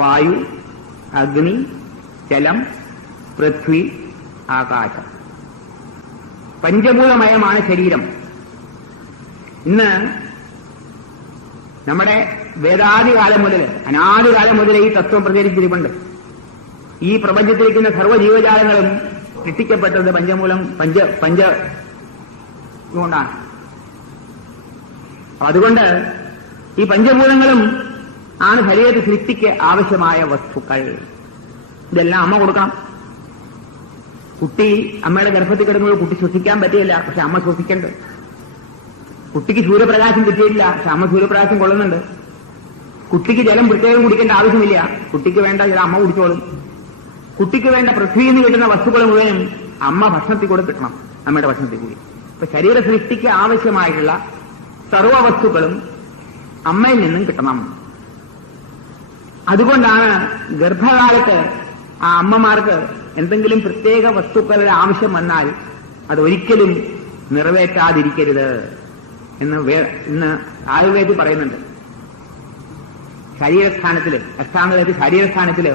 വായു, അഗ്നി, ജലം, പൃഥ്വി, ആകാശം. പഞ്ചഭൂതമയമാണ് ശരീരം. ഇന്ന് നമ്മുടെ വേദാദികാലം മുതൽ, അനാദികാലം മുതൽ ഈ തത്വം പ്രചരിച്ചിരിപ്പുണ്ട്. ഈ പ്രപഞ്ചത്തിലിരിക്കുന്ന സർവ്വജീവജാലങ്ങളും സൃഷ്ടിക്കപ്പെട്ടത് പഞ്ച കൊണ്ടാണ്. അതുകൊണ്ട് ഈ പഞ്ചഭൂതങ്ങളും ആണ് ശരീരത്തെ സൃഷ്ടിക്ക് ആവശ്യമായ വസ്തുക്കൾ. ഇതെല്ലാം അമ്മ കൊടുക്കണം. കുട്ടി അമ്മയുടെ ഗർഭത്തിൽ കിടന്നത് കുട്ടി ശ്വസിക്കാൻ പറ്റില്ല, പക്ഷെ അമ്മ ശ്വസിക്കണ്ട്. കുട്ടിക്ക് സൂര്യപ്രകാശം കിട്ടിയില്ല, പക്ഷെ അമ്മ സൂര്യപ്രകാശം കൊള്ളുന്നുണ്ട്. കുട്ടിക്ക് ജലം പ്രത്യേകം കുടിക്കേണ്ട ആവശ്യമില്ല, കുട്ടിക്ക് വേണ്ട ജലം അമ്മ കുടിച്ചോളും. കുട്ടിക്ക് വേണ്ട പൃഥ്വിയിൽ നിന്ന് കിട്ടുന്ന വസ്തുക്കൾ മുഴുവനും അമ്മ ഭക്ഷണത്തിൽ കൂടെ കിട്ടണം, അമ്മയുടെ ഭക്ഷണത്തിൽ കൂടി. ഇപ്പൊ ശരീര സൃഷ്ടിക്ക് ആവശ്യമായിട്ടുള്ള സർവ്വ വസ്തുക്കളും അമ്മയിൽ നിന്നും കിട്ടണം. അതുകൊണ്ടാണ് ഗർഭകാലത്ത് ആ അമ്മമാർക്ക് എന്തെങ്കിലും പ്രത്യേക വസ്തുക്കളുടെ ആവശ്യം വന്നാൽ അതൊരിക്കലും നിറവേറ്റാതിരിക്കരുത് എന്ന് ഇന്ന് ആയുർവേദത്തിൽ പറയുന്നുണ്ട്. ശരീരസ്ഥാനത്തില്, അഷ്ടാംഗത്തിൽ ശരീരസ്ഥാനത്തില്